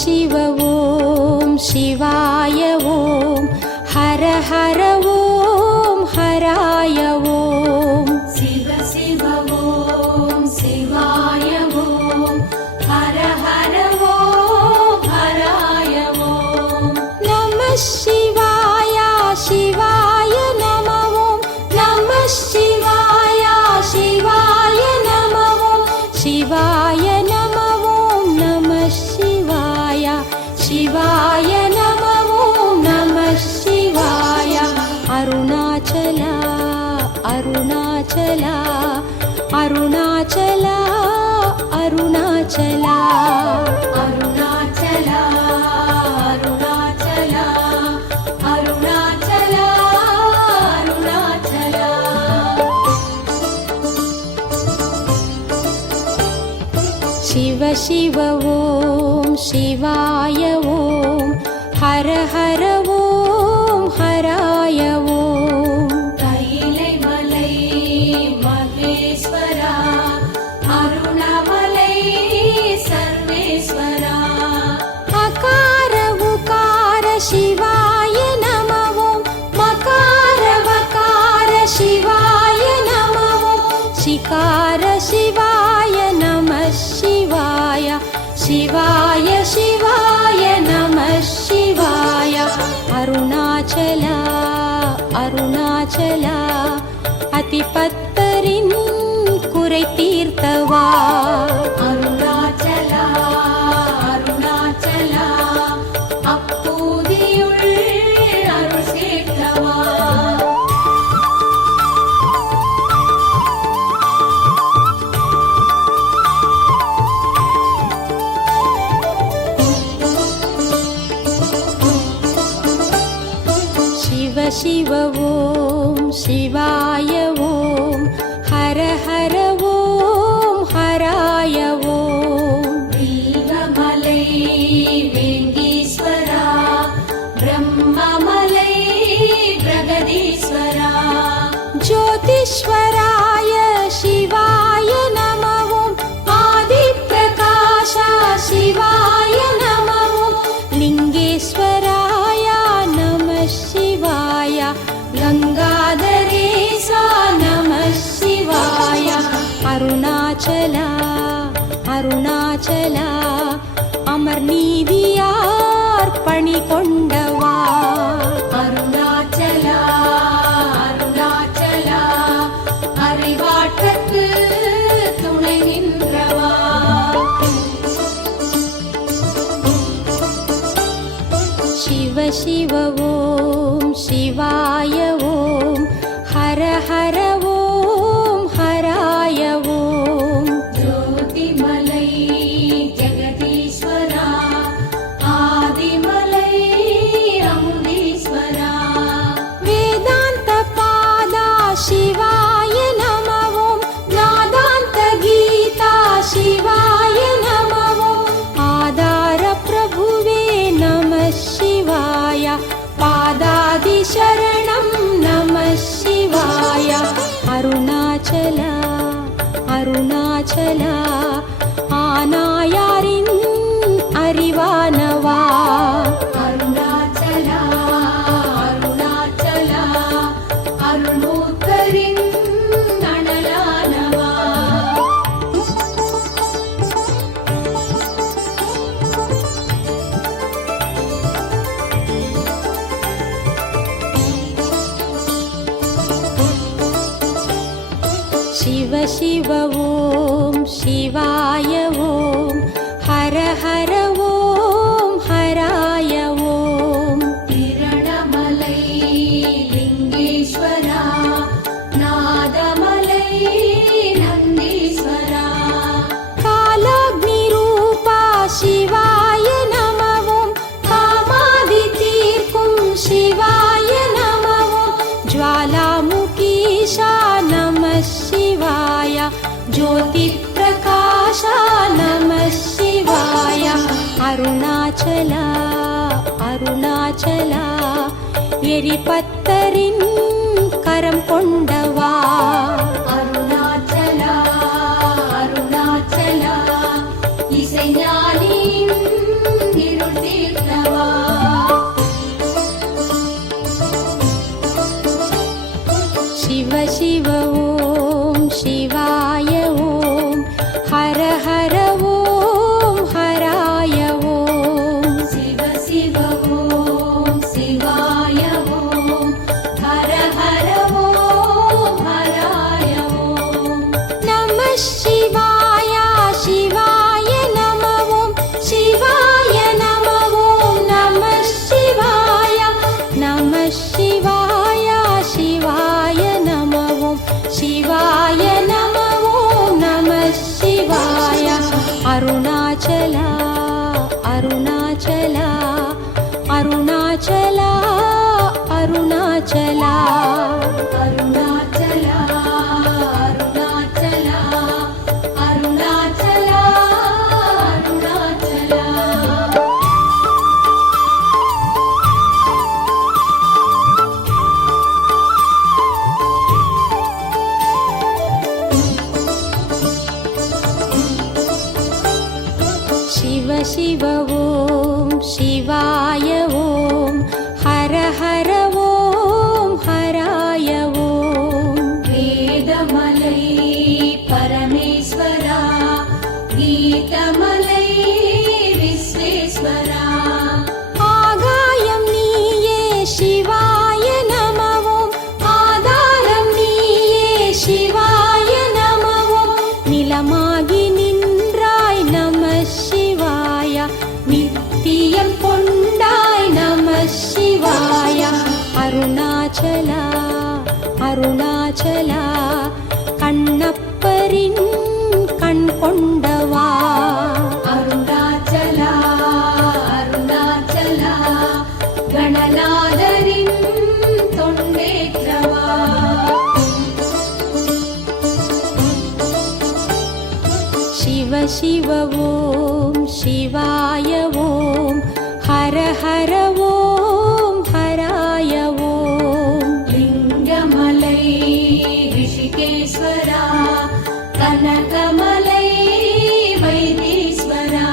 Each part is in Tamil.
शिव ॐ शिवाय ॐ हर हर ॐ हराय ॐ शिव शिव ॐ शिवाय ॐ हर हर ॐ हराय ॐ नमः शिवाय शिवाय नमः ॐ नमः शिवाय शिवाय नमः ॐ शिवाय नमः ॐ नमः शिवाय शिवाय नमः ॐ नमः शिवाय अरुणाचला अरुणाचला अरुणाचला अरुणाचला अरुणाचला अरुणाचला अरुणाचला अरुणाचला शिव शिव ॐ शिवाय ॐ हर हर ॐ हराय ॐ கைலை மலை மகேஸ்வரா அருணமலை சர்வேஸ்வரா अकार उकार शिवाय नमः ॐ मकार वकार शिवाय नमः ॐ शिकार शिवाय नमः शिवाय शिवाय शिवाय नमः शिवाय अरुणाचला अरुणाचला अतिपत्तरिन् कुறை தீர்த்தவா அருணாச்சலா அருணாச்சலா அப்பூதியுள் அருள் சேர்த்தவா शिव शिव ॐ शिवाय ॐ हर हर ॐ हराय ॐ வீரமலை வேங்கீஸ்வரா பிரம்மமலை பிரகதீஸ்வரா ज्योतिश्वराय शिवाय नमः ॐ आदिप्रकाश शिवाय नमः ॐ लिङ्गेश्वराय नमः शिवाय गङ्गाधरेशा नमः शिवाय अरुणाचला अरुणाचला अमर्नीदियार् पणिकोण्डवा அருணாச்சலா அருணாச்சலா அறிவாற்றத்து துணை நின்றவா शिव शिव ॐ शिवाय ॐ हर हर ॐ हराय ॐ ஜோதிமலை ஜெகதீஸ்வரா ஆதிமலை அமுதீஸ்வரா वेदान्तपादा शिवाय नमः ॐ नादान्तगीता शिवाय नमः ॐ आधारप्रभुवे नमः शिवाय पादादिशरणं नमः शिवाय अरुणाचला अरुणाचला आनायारिन् அறிவானவா அருணாச்சலா அருணாச்சலா அருணூத்தரின் அனலானவா शिव शिव ॐ शिवाय ॐ हर हर ॐ हराय ॐ திரணமலை லிங்கேஸ்வரா நாதமலை நந்தீஸ்வரா कालाग्निरूपा शिवाय नमः ॐ कामादि तीर्க்கும் शिवाय नमः ॐ ज्वालामुखीशा नमः शिवाय ज्योतिप्रकाशा नमः शिवाय अरुणाचला अरुणाचला எரிபத்தரின் கரம் கொண்டவா அருணாச்சலா அருணாச்சலா இசைஞானியின் அருணாச்சலா அருணாச்சலா அருணாச்சலா அருணாச்சலா அருணாச்சலா அருணாச்சலா शिव शिव ॐ शिवाय ॐ हर हर ॐ हराय ॐ வேதமலை பரமேஸ்வரா கீதமலை விஸ்வேஸ்வரா ஆகாயம் நீயே சிவாய நமவோம் ஆதாரம் நீயே சிவாய நமவோம் நிலமாகி நின்றாய் நம சிவாய நித்தியம் கொண்டாய் நம சிவாய அருணாச்சலா அருணாச்சலா கண்ணப்பரின் கண் கொண்டவா அருணாச்சலா அருணாச்சலா கணநாதரின் தொண்டேற்றவா शिव शिव ॐ शिवाय ॐ हर हर ॐ हराय ॐ லிங்கமலை ரிஷிகேஸ்வரா கனகமலை வைத்தீஸ்வரா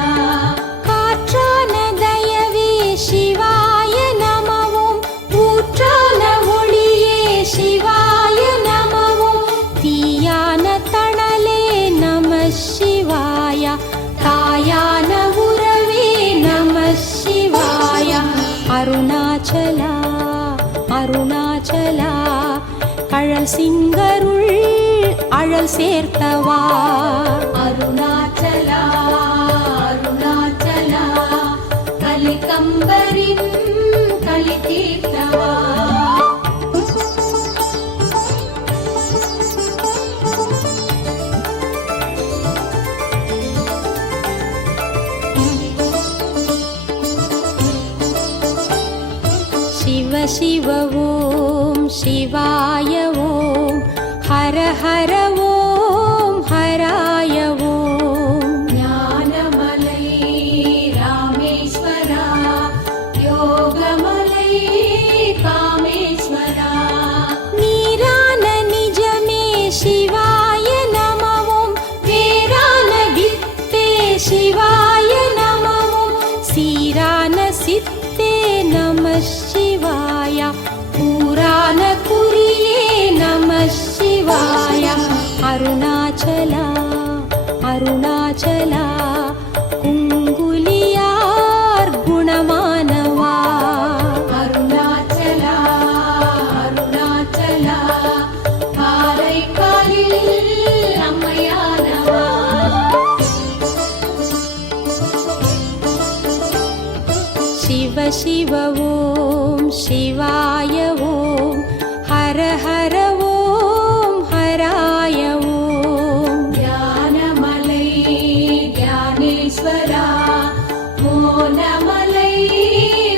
காற்றான தயவே சிவாய நமவோம் ஊற்றான ஒளியே சிவாய நமவோம் தீயான தணலே நம சிவாய தாயான உறவே நம சிவாய அருணாச்சலா அருணாச்சலா கழல் சிங்கருள் அழல் சேர்த்தவா அருணாச்சலா அருணாச்சலா கலிகம்பரின் களி தீர்த்தவா शिव शिव ॐ शिवाय ॐ हर हर ॐ हराय ॐ ஞானமலை ராமேஸ்வரா யோகமலை காமேஸ்வரா நீரான நிஜமே சிவாய நமவோம் வேரான வித்தே சிவாய நமவோம் சீரான சித்தே நம சிவாய பூரான குறியே நம சிவாய அருணாச்சலா அருணாச்சலா குங்குலியார் குணமானவா அருணாச்சலா அருணாச்சலா காரைக்காலில் அம்மையானவா शिव शिव ॐ शिवाय ॐ हर हर ॐ हराय ॐ ஞானமலை ஞானேஸ்வரா மோனமலை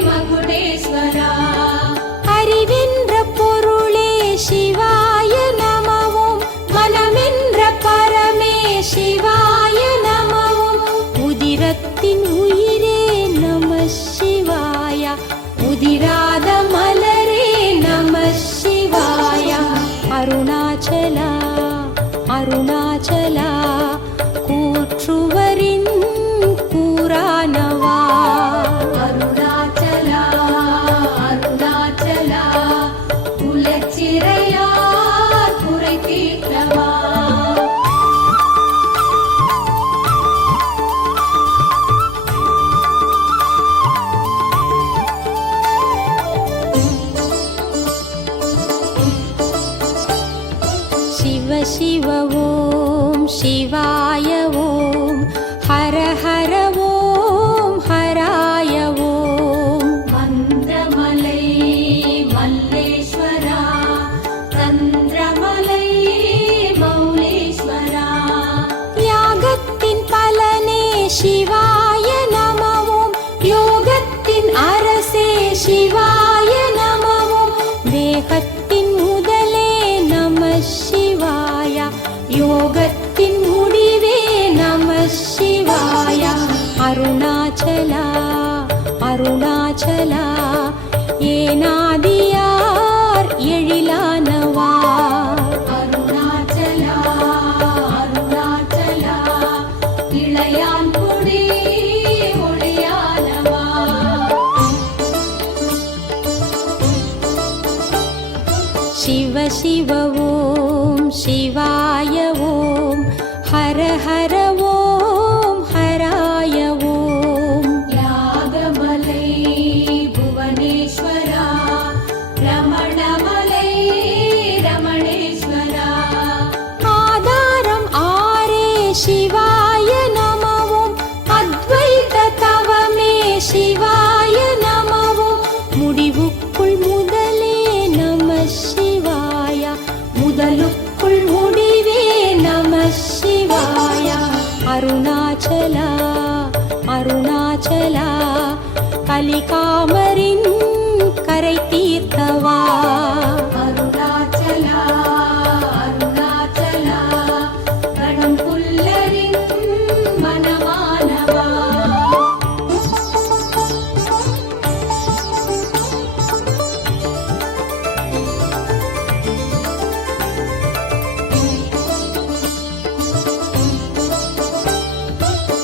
மகுடேஸ்வரா அறிவென்ற பொருளே சிவாய நமவோம் மனமென்ற பரமே சிவாய நமவோம் உதிரத்தின் உயிரே நம சிவாய உதிராத மலரே நம சிவாய நமவும் வேகத்தின் முதலே நம சிவாய யோகத்தின் முடிவே நம சிவாய அருணாச்சலா அருணாச்சலா ஏனாதியார் எழிலானவா அருணாச்சலா அருணாச்சலா இளையான் குடி ஒளியானவா சிவ சிவ ஓம் சிவாய ஓம் ஹர ஹர ஓம் ஹராய ஓம் யாகமலை புவனேஸ்வரா ரமணமலை ரமணேஸ்வரா ஆதாரம் ஆரே சிவாய நமவும் அத்வைத தவமே சிவாய நமவும் முடிவுக்குள் முதலே நம சிவாய முதலுக்குள் முடிவே நம சிவாய அருணாச்சலா அருணாச்சலா கலிகாமரின் கரை தீர்த்தவா அருணாச்சலா அருணாச்சலா கணம் புல்லரின் மனமானவா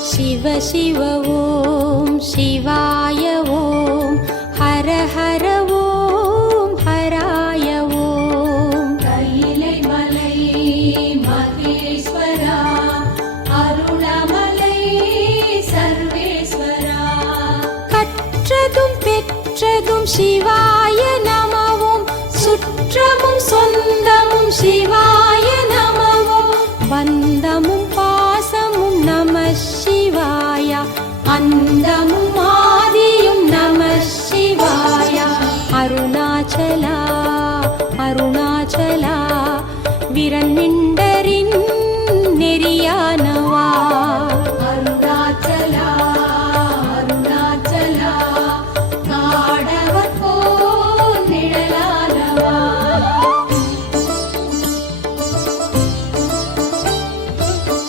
சிவ சிவ ஓம் சிவாய ஓம் ஹர ஹர ஓம் ஹராய ஓம் கைலை மலை மகேஸ்வரா அருணமலை சர்வேஸ்வரா கற்றதும் பெற்றதும் சிவாய நமவும் சுற்றமும் சொந்தமும் சிவாய நமவும் பந்தமும் பாசமும் நம சிவாய அந்தமும் ஆதியும் நம சிவாய அருணாச்சலா அருணாச்சலா விரண்மிண்டரின் நெறியானவா அருணாச்சலா அருணாச்சலா காடவர் போல் நிழலானவா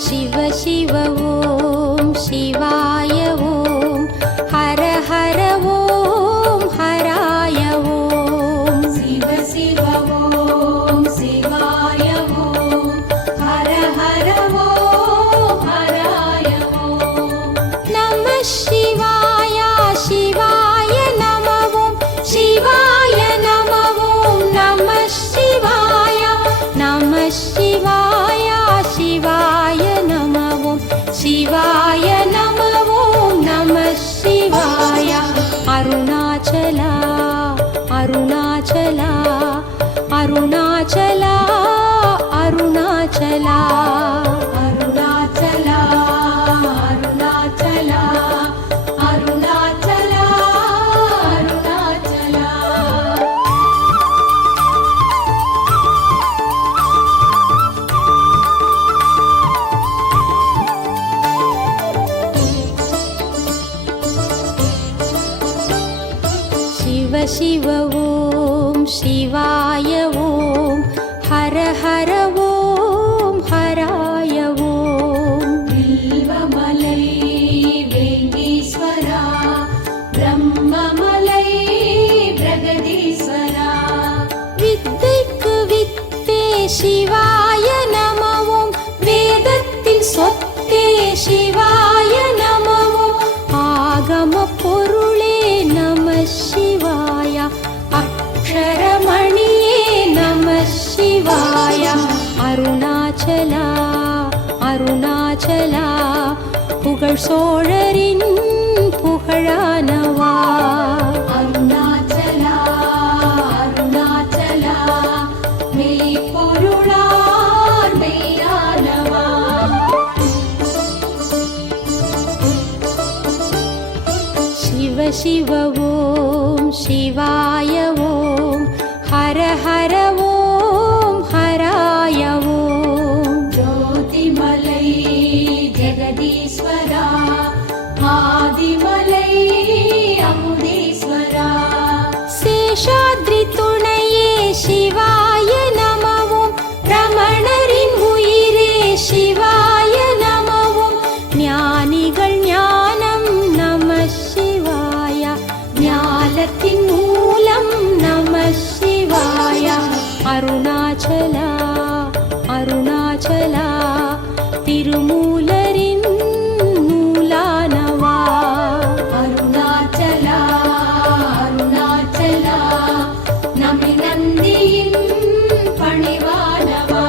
சிவ சிவ ஓம் சிவாய ஓம் ஹர ஹர ஓம் ஹராய ஓம் சிவ சிவ ஓம் சிவாய ஓம் ஹர ஹர ஓம் ஹராய ஓம் நம சிவாய சிவாய நமவும் சிவாய நமவும் நம சிவாய நம சிவாய சிவாய நமவும் சிவாய நமவும் நம சிவாய அருணாச்சலா அருணாச்சலா அருணாச்சலா அருணாச்சலா அருணாச்சலா அருணாச்சலா அருணாச்சலா அருணாச்சலா சிவ சிவ ஓம் சிவாய ஓம் ஹர ஹர ஓம் ஹராய ஓம் வில்வமலை வேங்கீஸ்வரா பிரம்மமலை பிரகதீஸ்வரா வித்தைக்கு வித்தே சிவாய நமவும் வேதத்தின் சொத்தே சிவாய நமவும் ஆகம பொருளே நம சிவாய அக்ஷரமணியே நம சிவாய அருணாச்சலா அருணாச்சலா புகழ் சோழரின் புகழானவா அருணாச்சலா அருணாச்சலா மெய்ப்பொருளார் மெய்யானவா சிவ சிவ ஓம் சிவாய ஓம் ஹர ஹர ஓம் ஹராய ஓம் ஜோதிமலை ஜெகதீஸ்வரா ஆதிமலை அமுதீஸ்வரா அருணாச்சலா அருணாச்சலா திருமூலரின் நூலானவா அருணாச்சலா அருணாச்சலா நமி நந்தியின் பணிவானவா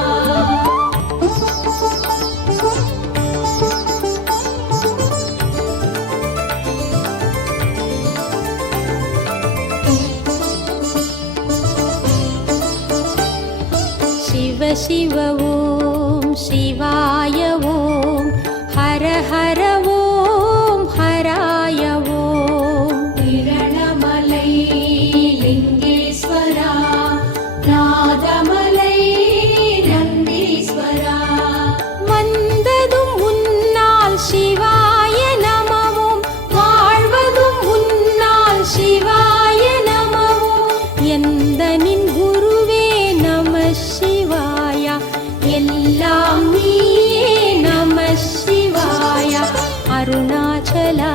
சிவ சிவ ஓம் சிவாய ஓம் ஹர ஹர ஓம் ஹராய ஓம் திரணமலை லிங்கேஸ்வரா நாதமலை நந்தீஸ்வரா வந்ததும் உன்னால் சிவாய நமவும் வாழ்வதும் உன்னால் சிவாய நமவும் எந்த நின் குருவே நம சிவாய எல்லாம் நீயே நம சிவாய அருணாச்சலா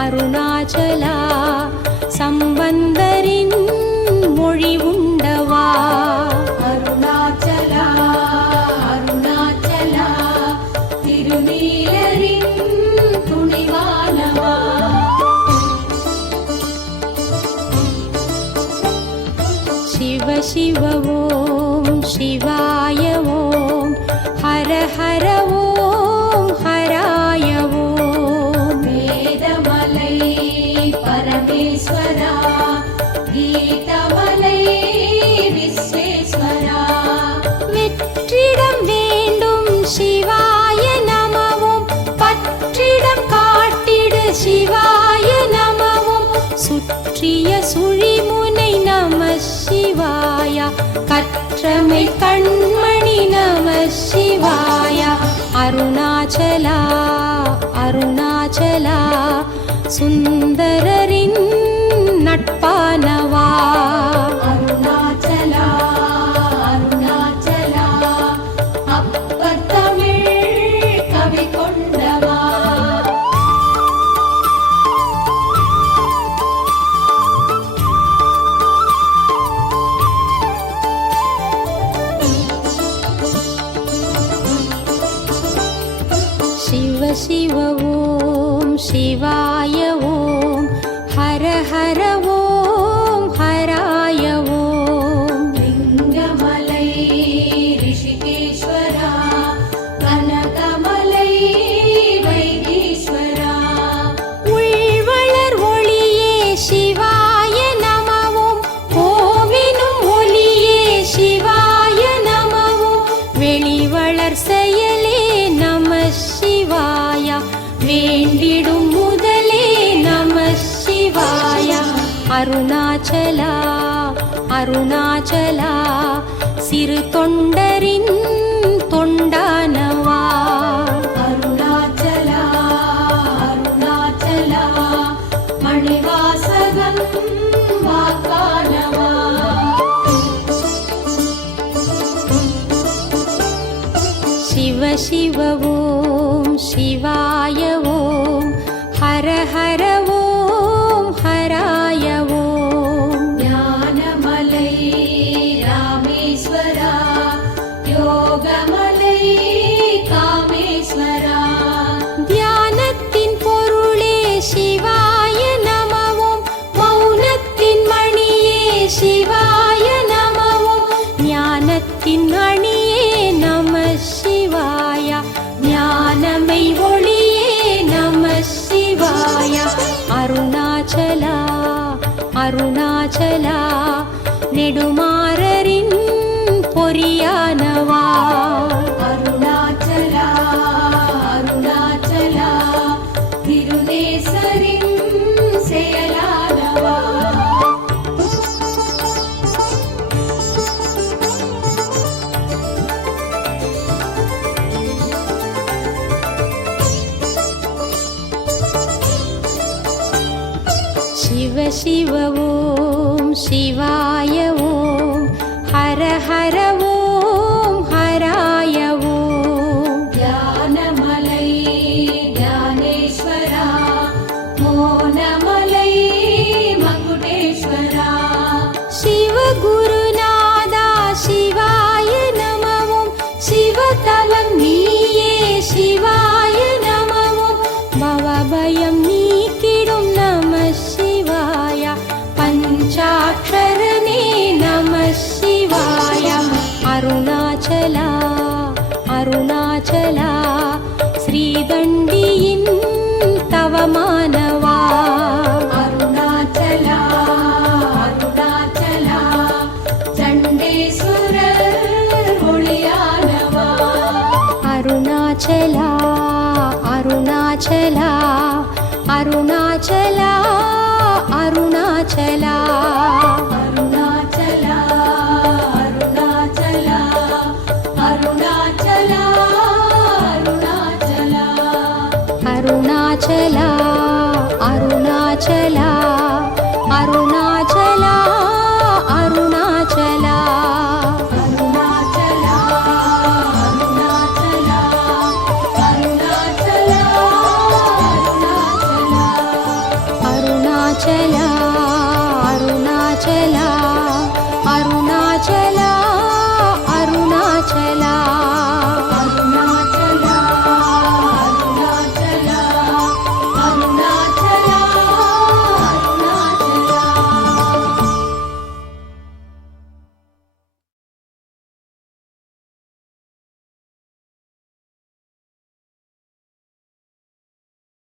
அருணாச்சலா சம்பந்தரின் மொழி உண்டவா அருணாச்சலா அருணாச்சலா திருநீலரின் துணிவானவா சிவ சிவ ஓம் சிவாய ஓம் ஹர ஹர ஓம் ஹராய ஓம் வேதமலை பரமேஸ்வரா கீதமலை விஸ்வேஸ்வரா வெற்றிடம் வேண்டும் சிவாய நமவும் பற்றிடம் காட்டிடு சிவாய நமவும் சுற்றிய சுழிமுனை நம சிவாய கற்றமை கண்மணி நம சிவாய அருணாச்சலா அருணாச்சலா சுந்தரரின் நட்பானவா அருணாச்சலா அருணாச்சலா அப்பர் தமிழ் கவி கொண்டவா சிவ சிவ ஓம் சிவாய ஓம் ஹர ஹர ஓம் ஹராய ஓம் லிங்கமலை ரிஷிகேஸ்வரா கனகமலை வைத்தீஸ்வரா உள்வளர் ஒளியே சிவாய நமவும் கோவினும் ஒளியே சிவாய நமவும் வெளிவளர் செயலே நம சிவாய வேண்டிடும் முதலே நம சிவாய அருணாச்சலா அருணாச்சலா சிறு தொண்டரின் தொண்டானவா அருணாச்சலா அருணாச்சலா மணிவாசகம் வாக்கானவா சிவ சிவ ஓம் சிவாய ஓம் ஹர ஹர ஓம் ஹராய ஓம் ஞானமலை ராமேஸ்வரா யோகமலை காமேஸ்வரா தியானத்தின் பொருளே சிவாய நமவும் மௌனத்தின் மணியே சிவாய நமவும் ஞானத்தின் அணியே நம சிவாய ஞானமை ஒளியே நம சிவாய அருணாச்சலா அருணாச்சலா நெடுமாறரின் பொறியானவா அருணாச்சலா அருணாச்சலா திருநேசரின் செயலானவா சிவ சிவ ஓம் சிவாய ஓம் ஹர ஹர ஓம் ஹராய ஓம் ஞானமலை ஞானேஸ்வரா மோனமலை மகுடேஸ்வரா சிவ குருநாதா சிவா அருணாச்சலா ஸ்ரீதண்டியின் தவமானவா அருணாச்சலா அருணாச்சலா சண்டேஸ்வரர் ஒளியானவா அருணாச்சலா அருணாச்சலா அருணாச்சலா அருணாச்சலா அருணாச்சலா அருணாச்சலா அருணாச்சலா அருணாச்சலா அருணாச்சலா அருணாச்சலா அருணாச்சலா அருணாச்சலா அருணாச்சலா அருணாச்சலா அருணாச்சலா